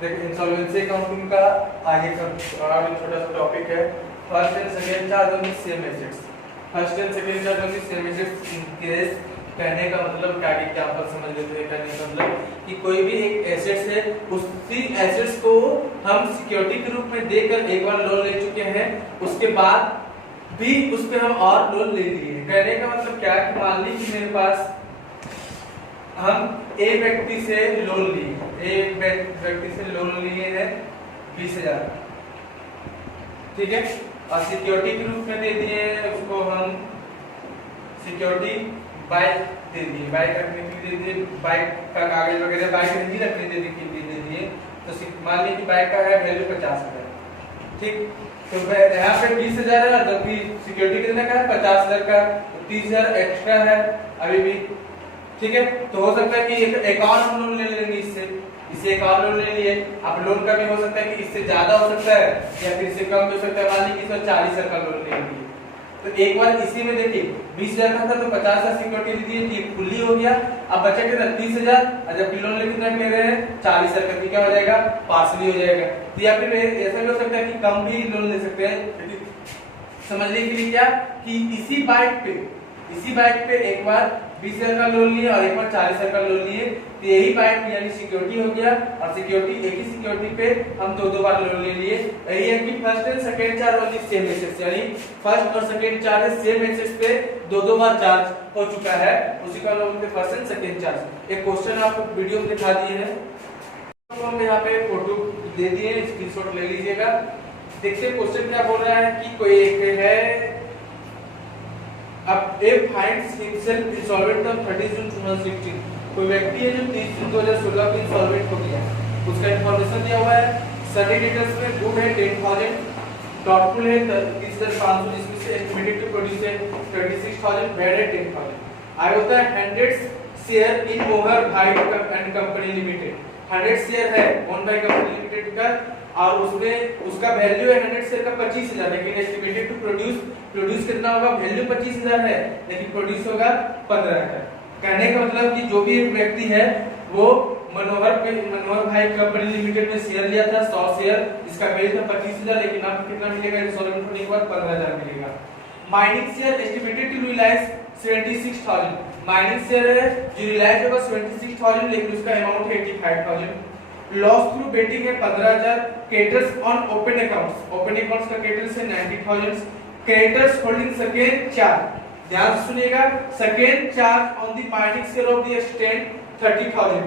देखिए insolvency accounting का आगे का छोटा सा टॉपिक है। First and second charge on the same assets. First and second charge on the same assets in case, कहने का मतलब क्या कि क्या आप समझ लेते हैं। कहने का मतलब कि कोई भी एक एसेट्स है, उसी एसेट्स को हम सिक्योरिटी के रूप में देकर एक बार लोन ले चुके हैं, उसके बाद भी उस पे हम और लोन ले लिए। कहने का मतलब क्या कि मान लीजिए मेरे पास हम एक व्यक्ति से लोन लिए, एक व्यक्ति से लोन लिए हैं 20,000, ठीक है, और सिक्योरिटी के रूप में दे दिए उसको हम सिक्योरिटी बाइक दे दिए, बाइक रखने के लिए दे दिए, बाइक का कागज वगैरह बाइक नहीं रखने दे दिए। तो मान लीजिए कि बाइक का है वैल्यू 50,000, ठीक। तो यहाँ पे 20,000 है, जबकि सिक्योरिटी कितने का है 50,000 का, 30,000 एक्स्ट्रा है अभी भी, ठीक है। तो हो सकता है कि एक और हम लोन ले लेंगे, इससे एक और लोन ले लिए। अब लोन का भी हो सकता है कि इससे ज्यादा हो सकता है या फिर इससे कम हो सकता है। मान लीजिए 40,000 का लोन ले लिए, तो एक बार इसी में देखिए 20,000 का था तो 50,000 सिक्योरिटी दी थी, फुल्ली हो गया। अब बचा कितना 30,000, और जबकि लोन ले कितना ले रहे हैं 40,000 का, क्या हो जाएगा पार्सली हो जाएगा। तो या फिर ऐसा भी हो सकता है कि कम भी लोन ले सकते हैं। समझने के लिए क्या कि इसी बाइक पे एक बार 20,000 का लोन लिए और एक बार 40,000 का लोन लिए, तो यही बाइक यानी सिक्योरिटी हो गया। और सिक्योरिटी एक ही सिक्योरिटी पे हम दो बार लोन ले लिए। यही है कि first and second charge on the same assets, यानी फर्स्ट और सेकंड चार्ज सेम एसेट्स पे दो बार चार्ज हो चुका है, उसी का लोन पे फर्स्ट एंड सेकंड चार्ज। एक क्वेश्चन आपको वीडियो में दिखा दिए हैं, तो हम यहाँ पे फोटो दे दिए, स्क्रीनशॉट ले लीजिएगा। देखते क्वेश्चन क्या बोल रहा है कि कोई एक है, अब ए फाइंड्स हिमसेल्फ इंसॉल्वेंट ऑन 30 जून 2016। कोई व्यक्ति है जो 30 जून 2016 को इंसॉल्वेंट हो गया, उसका इंफॉर्मेशन दिया हुआ है। सटी डिटेल्स में गुड है 10,000, डॉटफुल है 30,500, जिसमें से एस्टिमेटेड टू प्रोड्यूस है 26,000, बैड है 10,000। आगे होता है 100 शेयर इन मोहर भाई एंड कंपनी लिमिटेड। 100 शेयर है ओन बाय कंपनी लिमिटेड का, और उसमें उसका वैल्यू है 100 शेयर का 25,000, लेकिन एस्टिमेटेड टू प्रोड्यूस कितना होगा, वैल्यू 25,000 है लेकिन प्रोड्यूस होगा 15,000। कहने का मतलब कि जो भी एक व्यक्ति है वो मनोहर भाई कंपनी लिमिटेड में शेयर लिया था 100 शेयर, इसका वैल्यू था 25,000, लेकिन आपको कितना मिलेगा इंसॉल्वेंट होने के बाद 15,000 मिलेगा। Mining share estimated to realise 76,000, mining share है जो रियलाइज होगा 76,000, लेकिन उसका अमाउंट है 85,000। लॉस थ्रू बेटिंग है 15,000। Creditors on open accounts, open accounts का क्रेडिटर्स है 90,000। क्रेडिटर्स होल्डिंग सेकंड चार्ज, ध्यान से सुनिएगा, second charge on the mining share of the extent 30,000,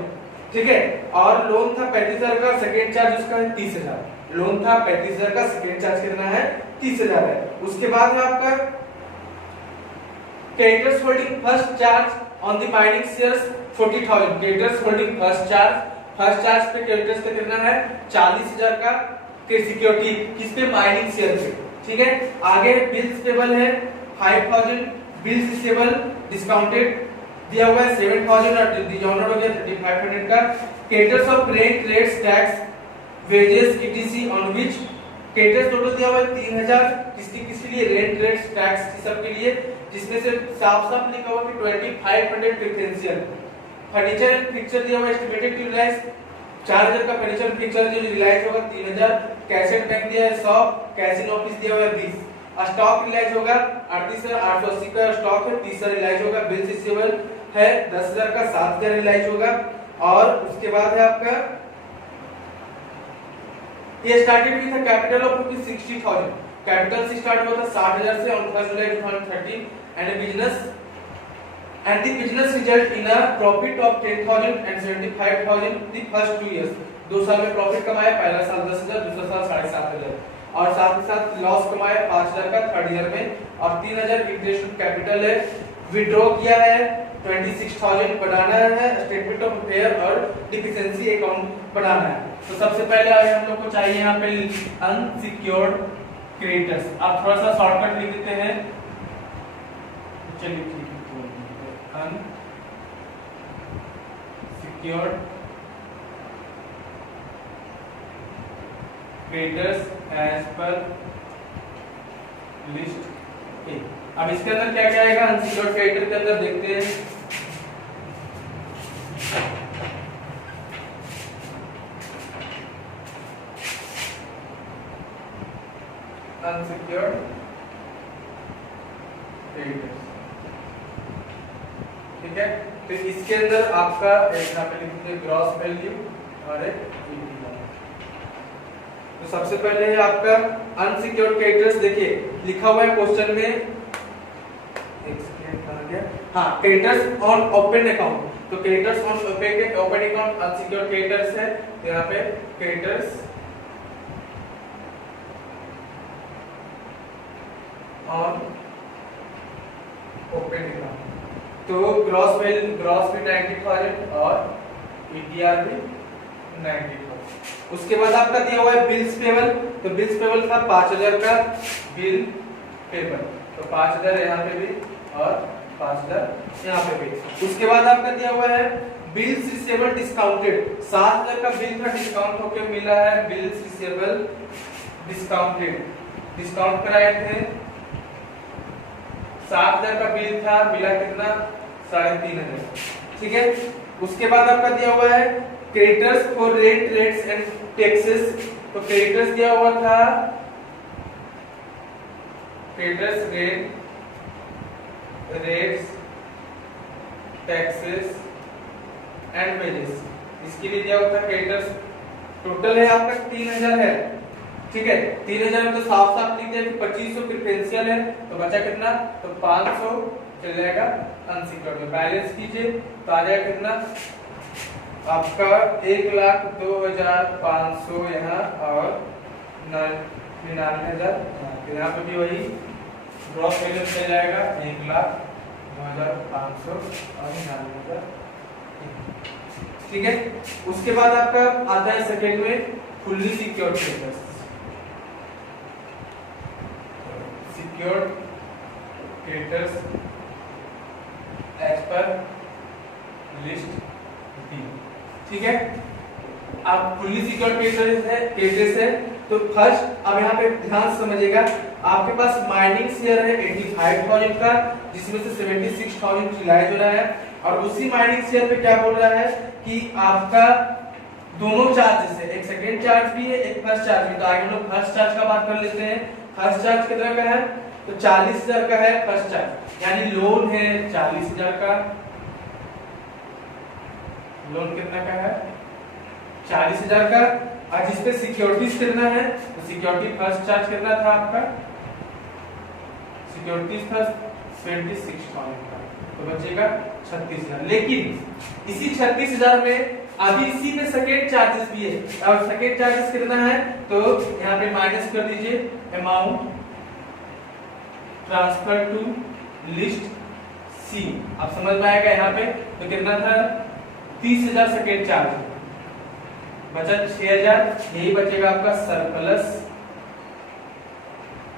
ठीक है। और लोन था 35,000 का, सेकंड चार्ज उसका है 30,000। लोन था 35,000 का, सेकंड चार्ज कितना है 30,000 है। उसके बाद है आपका creditors holding first charge on the mining shares 40,000। Creditors holding first charge पे क्रेडिटर्स का कितना है 40,000 का सिक्योरिटी, किस पे माइनिंग शेयर पे, ठीक है। आगे बिल्स पेबल है 5,000, बिल्स रिसीवेबल डिस्काउंटेड दिया हुआ है 7,000 और डिजॉनर हो गया 3,500 का। Creditors of rent, rates, tax, wages etc on which creditors total दिया हुआ है 3,000, किसके लिए रेंट, रेट्स, टैक्स सब के लिए, जिसमें से साफ लिखा हुआ कि 2,500 प्रेफरेंशियल। फर्नीचर एंड फिक्सचर दिया हुआ एस्टिमेटेड टू रियलाइज 4,000 का फर्नीचर फिक्सचर जो रियलाइज होगा 3,000। कैश एंड बैंक दिया है 100, कैश इन ऑफिस दिया हुआ है 20। स्टॉक रियलाइज होगा 38,880 का स्टॉक है, 30,000 रियलाइज होगा। बिल्स रिसीवेबल है 10,000 का, 7,000 रियलाइज होगा। और उसके बाद है आपका ये started with capital of ₹60,000, capital से स्टार्ट हुआ था 60,000 से on 1 July 2030 and the business result in a profit of 10,000 and 75,000 the first 2 years। 2 साल में प्रॉफिट कमाया, पहला साल 10,000, दूसरा साल 7,500, और साथ ही साथ लॉस कमाया 5,000 का थर्ड ईयर में, और 3,000 इंटरेस्ट ऑन कैपिटल है। विड्रॉ किया है 26,000, बनाना है स्टेटमेंट ऑफ अफेयर और डिफिशिएंसी अकाउंट बनाना है। तो सबसे पहले आगे हम लोग को चाहिए यहाँ पे अनसिक्योर्ड क्रेडिटर्स। आप थोड़ा सा शॉर्टकट लिख देते हैं, चलिए ठीक है। Unsecured creditors as per list A. अब इसके अंदर क्या क्या आएगा अनसिक्योर्ड क्रेडिटर के अंदर, देखते हैं। Unsecured creditors. ठीक है, तो इसके अंदर आपका एक यहाँ पे लिख दीजिए ग्रॉस वैल्यू और एक EPR। तो सबसे पहले है आपका अनसिक्योर्ड क्रेडिटर्स। देखिए लिखा हुआ है क्वेश्चन में, एक सेकंड कहां गया, हाँ, क्रेडिटर्स ऑन ओपन अकाउंट। तो creditors on open account unsecured creditors है, तो यहाँ पे क्रेडिटर्स ऑन ओपन अकाउंट, तो ग्रॉस भी 90,000 और EPR भी 90,000। उसके बाद आपका दिया हुआ है बिल्स पेबल। तो बिल्स पेबल था 5,000 का बिल पेबल, तो 5,000 यहाँ पे भी और 5,000 यहाँ पे भी। उसके बाद आपका दिया हुआ है बिल्स रिसीवेबल डिस्काउंटेड। 7,000 का बिल था, डिस्काउंट होके मिला है बिल्स रिसीवेबल डिस्काउंटेड। डिस्काउंट कराए थे, 7,000 का बिल था, मिला कितना 3,500। ठीक है, उसके बाद आपका दिया हुआ है creditors for rent rates and taxes. तो क्रेडिटर्स दिया हुआ था creditors rates taxes and wages, इसके लिए दिया हुआ था क्रेडिटर्स। टोटल है आपका 3,000 है। ठीक है, 3,000 में तो साफ साफ लिख दिया कि 2,500 प्रिफरेंशियल है, तो बचा कितना, तो 500 चल जाएगा अनसिक्योर्ड में। बैलेंस कीजिए तो आ जाएगा कितना आपका 1,02,500 यहाँ और 99,000। यहाँ पे भी वही ग्रॉस वैल्यू चल जाएगा 1,02,500 और 99,000। ठीक है, उसके बाद आपका आता है सेकेंड में fully secured creditors. Secured creditors as per list D. ठीक है, आप फुल्ली सिक्योर्ड क्रेडिटर्स है तो फर्स्ट अब यहाँ पे ध्यान से समझिएगा, आपके पास माइनिंग शेयर है 85,000 का, जिसमें से 76,000 रिलायंस हो रहा है, और उसी माइनिंग शेयर पे क्या बोल रहा है कि आपका दोनों चार्जेस है, एक सेकेंड चार्ज भी है, एक फर्स्ट चार्ज भी। तो आगे हम लोग फर्स्ट चार्ज का बात कर लेते हैं। फर्स्ट चार्ज कितना का है, तो 40,000 का है फर्स्ट चार्ज, यानी लोन है 40,000 का। लोन कितना का है, 40,000 का, और जिसपे सिक्योरिटीज कितना है, तो सिक्योरिटी फर्स्ट चार्ज कितना था आपका, सिक्योरिटीज था 26,000 का, तो बचेगा 36,000। लेकिन इसी 36,000 में अभी इसी में सेकेंड चार्जेस भी है, और सेकेंड चार्जेस कितना है, तो यहाँ पे माइनस कर दीजिए अमाउंट ट्रांसफर टू लिस्ट सी। आप समझ में आएगा यहाँ पे, तो कितना था 30,000 सेकेंड चार्ज, बचा 6,000, यही बचेगा आपका सरप्लस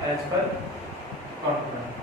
एज पर कॉन्ट्रैक्ट।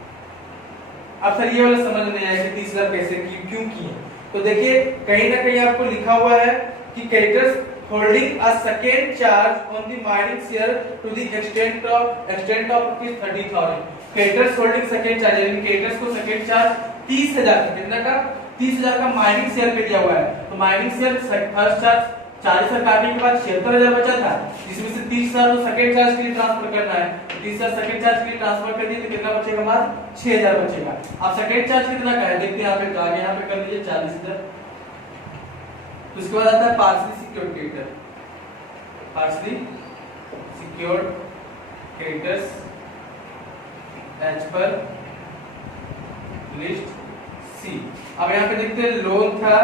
अब सर ये वाला समझ नहीं आया कि 30,000 कैसे की, क्यों की है। तो देखिए कहीं ना कहीं आपको लिखा हुआ है कि creditors holding a second charge on the mining share to the extent of ₹30,000। Creditors holding second charge, यानी क्रेडिटर्स को सेकेंड चार्ज 30,000 कितना का, 30,000 का माइनिंग शेयर पे दिया हुआ है। तो माइनिंग शेयर फर्स्ट चार्ज 40,000 काटने के बाद 76,000 बचा था, जिसमें से 30,000 को सेकेंड चार्ज के लिए ट्रांसफर करना है। तो 30,000 सेकेंड चार्ज के लिए ट्रांसफर कर दिए तो कितना बचेगा, मात्र 6,000 बचेगा। अब सेकेंड चार्ज कितना का है देखते हैं यहाँ पे, तो आगे यहाँ पे कर लीजिए 40,000। तो उसके बाद आता है partially secured creditor. Partially secured creditors as per list C. अब यहाँ पे देखते हैं लोन था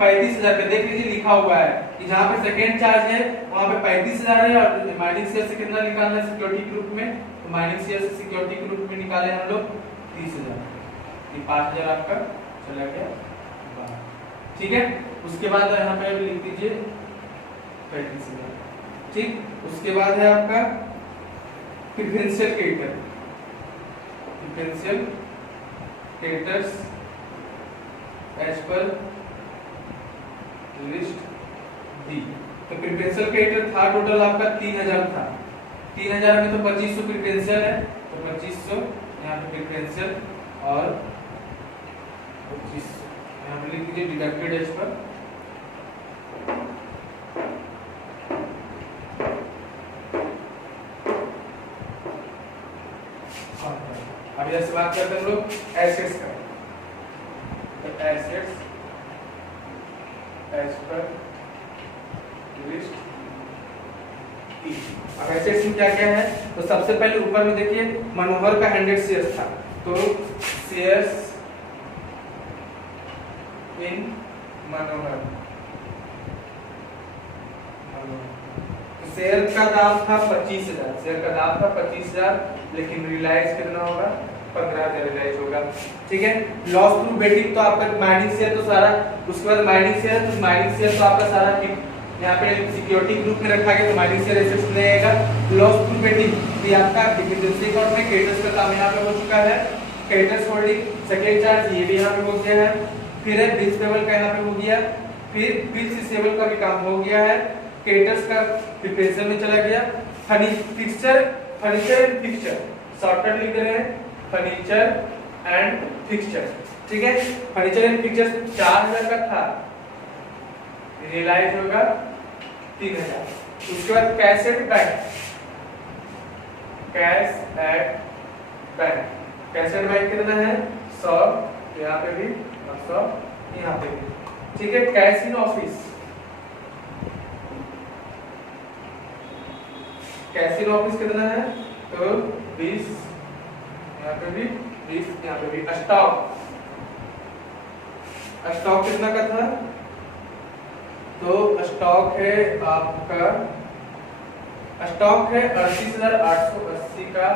35,000 का, देख लीजिए लिखा हुआ है कि जहाँ पे सेकेंड चार्ज है वहाँ पे 35,000 है, और माइनिंग शेयर से कितना निकालना है सिक्योरिटी के रूप में, तो माइनिंग शेयर से सिक्योरिटी के रूप में निकाले हम लोग 30,000, ये 5,000 आपका चला गया बाहर। ठीक है, उसके बाद यहाँ पे लिख दीजिए 35,000। ठीक, उसके बाद है आपका preferential creditor. Preferential creditors as per list D. तो प्रिफरेंशियल क्रेडिटर था टोटल आपका 3,000 था, 3,000 में तो 2,500 प्रिफरेंशियल है, तो 2,500 यहाँ पे प्रिफरेंशियल और 2,500 यहाँ पे लिख दीजिए डिडक्टेड एज पर बात करते हैं हम लोग एसेट्स का। तो एसेट्स एज पर लिस्ट ई। अब एसेट्स में क्या क्या है, तो सबसे पहले ऊपर में देखिए मनोहर का 100 शेयर्स था, तो शेयर्स इन मनोहर। शेयर का दाम था 25,000, शेयर का दाम था 25,000, लेकिन रिलायंस कितना होगा 15,000 रिलायंस होगा। ठीक है, लॉस थ्रू बेटिंग तो आपका माइनिंग शेयर तो सारा, उसके बाद माइनिंग शेयर, तो माइनिंग शेयर तो आपका सारा यहाँ पे सिक्योरिटी ग्रुप में रखा गया, तो माइनिंग शेयर एसेट्स में आएगा। लॉस थ्रू बेटिंग ये आपका डिपेंडेंसी अकाउंट में क्रेडिटर्स का काम यहाँ पे हो चुका है, क्रेडिटर्स होल्डिंग सेकंड चार्ज ये भी यहाँ पे हो गया है। फिर है बिल्स पेबल का यहाँ पे हो गया, फिर बिल्स रिसीवेबल का भी काम हो गया है, क्रेडिटर्स का प्रिपरेशन में चला गया। फर्नीचर एंड फिक्सचर शॉर्टकट लिख रहे हैं, फर्नीचर एंड फिक्सचर। ठीक है, फर्नीचर एंड फिक्सचर 4,000 का था, रियलाइज होगा 3,000। उसके बाद cash at bank, cash at bank, cash at bank कितना है 100, यहाँ पे भी 100, यहाँ पे भी। ठीक है, cash in office, cash in office कितना है तो 20, यहाँ पे भी 20, यहाँ पे भी। स्टॉक, स्टॉक कितना का था, तो स्टॉक है आपका, स्टॉक है 38,880 का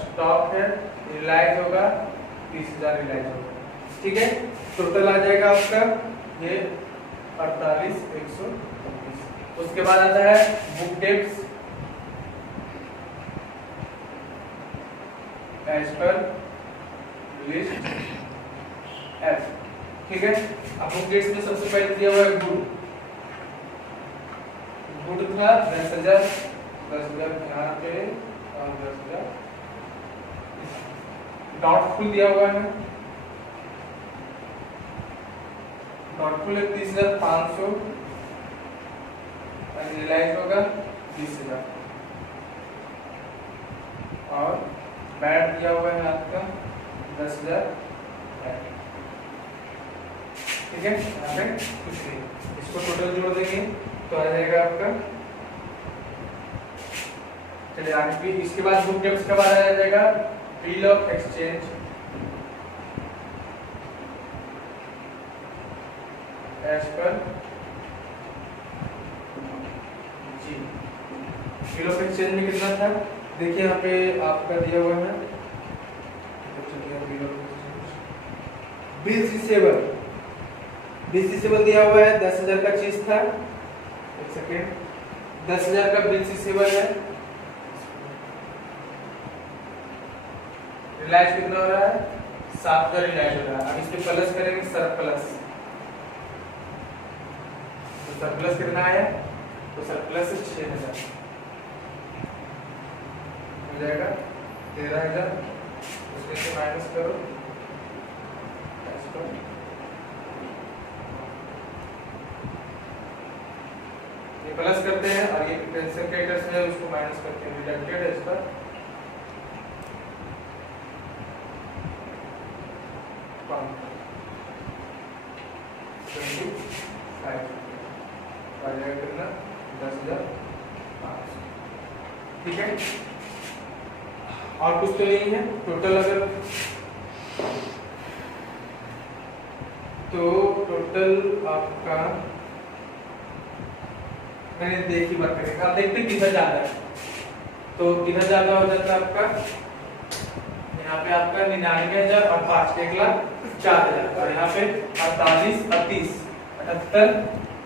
स्टॉक है, रिलायंस होगा 30,000 रिलायंस होगा। ठीक है, टोटल आ जाएगा आपका ये 48,129। उसके बाद आता है book debts as per list F. ठीक है, अब बुक डेट्स में सबसे पहले दिया हुआ है गुड, गुड था 10,000, 10,000 यहाँ पे और 10,000। डाउटफुल दिया हुआ है, डाउटफुल है 30,500, रियलाइज होगा 20,000। और बैड दिया हुआ है आपका 10,000। ठीक है, यहाँ पे कुछ नहीं, इसको टोटल जोड़ देंगे तो आ जाएगा आपका। चलिए आगे भी, इसके बाद बुक डेट्स के बाद आ जाएगा bill of exchange as per ji. Bill of exchange में कितना था, देखिए यहाँ पे आपका दिया हुआ है बिल रिसीवेबल, बिल रिसीवेबल दिया हुआ है 10,000 का चीज था, एक सेकेंड, 10,000 का बिल रिसीवेबल है। रिलायंस कितना हो रहा है 7,000 रिलायंस हो रहा है। अब इसके प्लस करेंगे सरप्लस, तो सरप्लस कितना आया, तो सरप्लस 6,000 हो जाएगा 13,000। उसमें से माइनस करो, ये प्लस करते हैं और ये कैंसिल क्रेडिटर्स है उसको माइनस करते हैं, डिडक्टेड है इसका। कितना 10,500। ठीक है, और कुछ तो नहीं है टोटल, अगर तो टोटल आपका मैंने देखी बात करेंगे, आप देखते किधर ज्यादा है, तो किधर ज्यादा हो जाता है आपका, यहाँ पे आपका 99,000 और 5 1,04,000, और यहाँ पे 48 और 30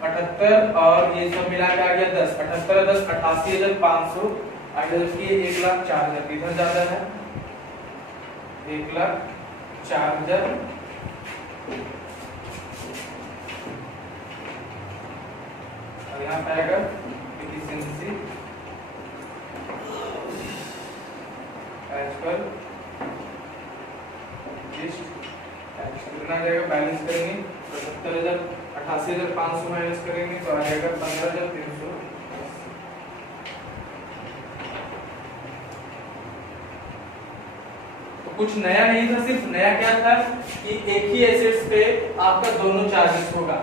78 और ये सब मिला के आ गया 10, 78 और 10 88,500 आ गया, जबकि 1,04,000 किधर ज्यादा है 1,04,000। और यहाँ पे आएगा एफिशिएंसी एज पर लिस्ट, कितना जाएगा बैलेंस करेंगे 75,000, 88,500 माइनस करेंगे तो आ जाएगा 15,300। तो कुछ नया नहीं था, सिर्फ नया क्या था कि एक ही एसेट्स पे आपका दोनों चार्जेस होगा,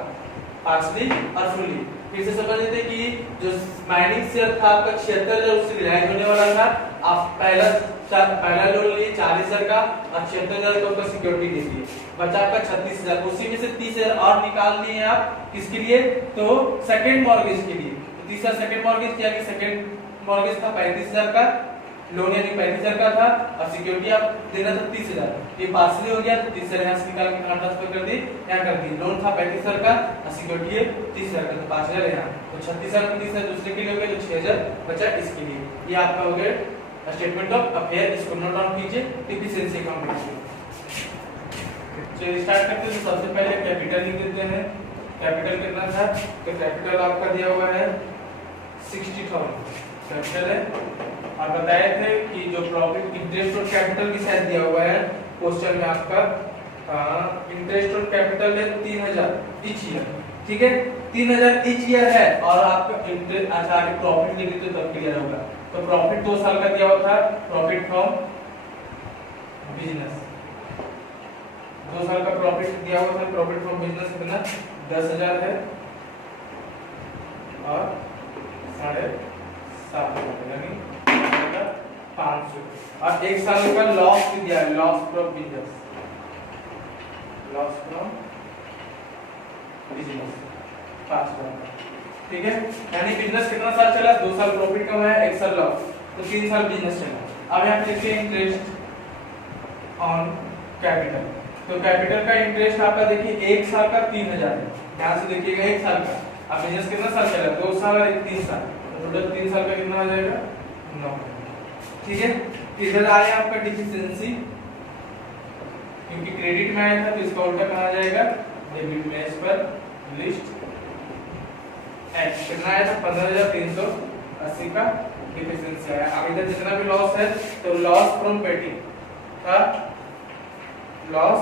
पार्शली और फुल्ली। फिर से समझ लेते कि जो माइनिंग शेयर था आपका 76,000 उससे रिलाइज होने वाला था। आप पहला लोन लिए 40,000 का और 76,000 का उसका सिक्योरिटी दे दिए, बचा आपका 36,000। उसी में से 30,000 और निकाल लिए आप किसके लिए, तो सेकंड मॉर्गेज के लिए। तो तीसरा सेकंड मॉर्गेज किया कि सेकंड मॉर्गेज था 35,000 का लोन, यानी 35,000 का था और सिक्योरिटी आप देना था 30,000। ये पार्सली हो गया तो 30,000 यहाँ से निकाल के कहाँ ट्रांसफर कर दी, यहाँ कर दी। लोन था 35,000 का और सिक्योरिटी है 30,000 का, तो 5,000 यहाँ, तो 36,000 को 30,000 दूसरे के लिए हो गया, तो 6,000 बचा इसके लिए। ये आपका हो गया स्टेटमेंट ऑफ अफेयर। इसको नोट डाउन कीजिए, एफिशिएंसी अकाउंटिंग। चलिए स्टार्ट करते हैं। तो सबसे पहले कैपिटल लिख देते हैं। कैपिटल कितना था, तो कैपिटल आपका दिया हुआ है 60,000 कैपिटल है। और बताए थे कि जो प्रॉफिट इंटरेस्ट ऑन कैपिटल की शायद दिया हुआ है क्वेश्चन में आपका, इंटरेस्ट ऑन कैपिटल है 3,000 ईच ईयर, ठीक है 3,000 ईच ईयर है। और आपका इंटरेस्ट, अच्छा आगे प्रॉफिट लिख देते तब क्लियर होगा। तो प्रॉफिट 2 साल का दिया हुआ था, प्रॉफिट फ्रॉम बिजनेस 2 साल का प्रॉफिट दिया हुआ था। प्रॉफिट फ्रॉम बिजनेस कितना 10,000 है और 7,500 यानी 500। और 1 साल का लॉस भी दिया है, loss from business, loss from business 5,000, ठीक है। यानी बिजनेस कितना साल चला, 2 साल प्रॉफिट कमाया, 1 साल लॉस, तो 3 साल बिजनेस चला। अब यहाँ पे देखिए इंटरेस्ट ऑन कैपिटल। तो कैपिटल का इंटरेस्ट आपका देखिए 1 साल का 3,000 है, यहाँ से देखिएगा 1 साल का। अब बिजनेस कितना साल चला, 2 साल और 3 साल, तो टोटल 3 साल का कितना आ जाएगा 9, ठीक है। इधर आया आपका डिफिशिएंसी, क्योंकि क्रेडिट में आया था तो इसका उल्टा कहा जाएगा डेबिट में। इस पर लिस्ट कितना आया था 15,380 का डिफिशिएंसी आया। अब इधर जितना भी लॉस है तो लॉस फ्रॉम बेटिंग का लॉस,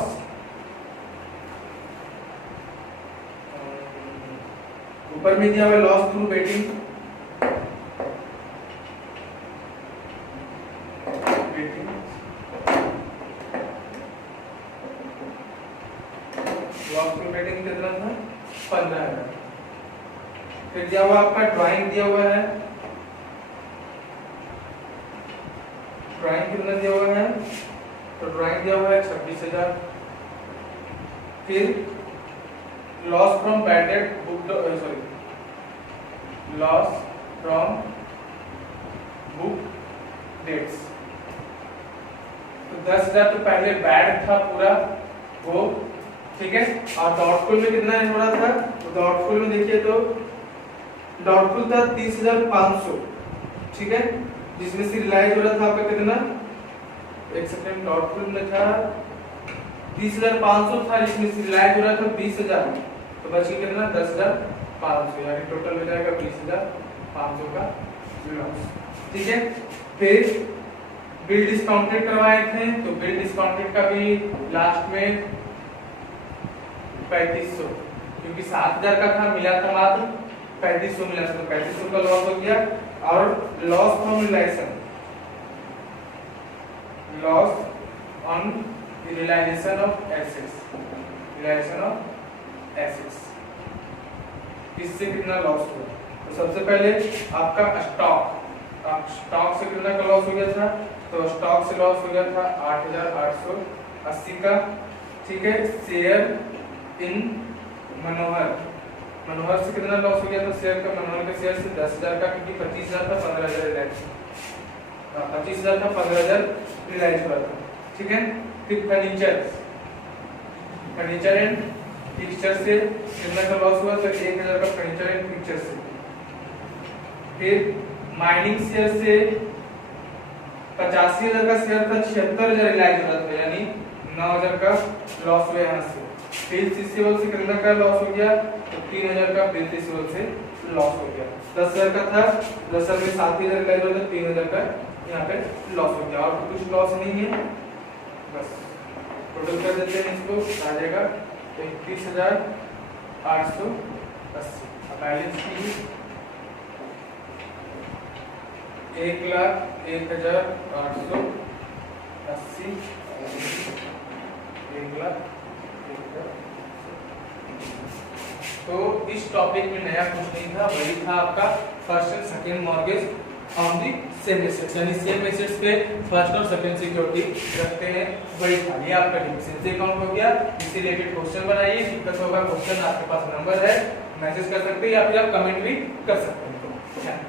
ऊपर में दिया हुआ loss through betting, loss through betting कितना था 15,000। फिर दिया हुआ आपका ड्राइंग दिया हुआ है, ड्राइंग कितना दिया हुआ है, तो ड्राइंग दिया हुआ है 26,000। फिर loss from bad debt book, sorry loss from book debts, तो 10,000 तो पहले बैड था पूरा वो, ठीक है। और डाउटफुल में कितना है थोड़ा था, तो डाउटफुल में देखिए तो डाउटफुल था 30,500, ठीक है, जिसमें से रिलाइज हो रहा था आपका कितना, एक सेकंड, डाउटफुल में था 30,500 था, जिसमें से रिलाइज हो रहा था 20,000, तो बच गया कितना 10,500, यानी टोटल हो जाएगा 20,500 का लॉस, ठीक है। फिर बिल डिस्काउंटेड करवाए थे, तो बिल डिस्काउंटेड का भी लास्ट में 3,500, क्योंकि 7,000 का था, मिला था मात्र 3,500 मिला था, तो 3,500 का लॉस हो गया। और loss from Reliance, loss on realisation of assets, realisation of assets, इससे कितना लॉस हुआ। तो सबसे पहले आपका स्टॉक, स्टॉक से कितना का लॉस हो गया था, तो स्टॉक से लॉस हो गया था 8,880 का, ठीक है। शेयर इन मनोहर, मनोहर से कितना लॉस हो गया था शेयर का, मनोहर के शेयर से 10,000 का, क्योंकि 25,000 था 15,000 रिलायंस, 25,000 था 15,000 रिलायंस हुआ था, ठीक है। फिर फर्नीचर, फर्नीचर एंड फिक्सचर से कितना का लॉस हुआ, तो 1,000 का फर्नीचर एंड फिक्सचर से। फिर माइनिंग शेयर से 85,000 का शेयर था, 76,000 रिलायंस हुआ था, यानी 9,000 का लॉस हुआ यहाँ से। बिल्स रिसीवेबल से कितना का लॉस हो गया, तो 3,000 का बिल्स रिसीवेबल से लॉस हो गया। 10,000 का था, 10,000 में 7,000 रिलायंस हुआ था, 3,000 का यहाँ पे लॉस हो गया। और तो कुछ लॉस नहीं है, बस टोटल कर देते हैं इसको, आ जाएगा 31,880। बैलेंस की 1,01,880 तो इस टॉपिक में नया कुछ नहीं था, वही था आपका first and second mortgage on the same assets, यानी सेम एसेट्स पे फर्स्ट और सेकंड सिक्योरिटी रखते हैं, वही था। ये आपका डिफिशिएंसी अकाउंट हो गया। इससे रिलेटेड क्वेश्चन बनाइए, दिक्कत होगा क्वेश्चन आपके पास नंबर है, मैसेज कर सकते हैं या फिर आप कमेंट भी कर सकते हैं।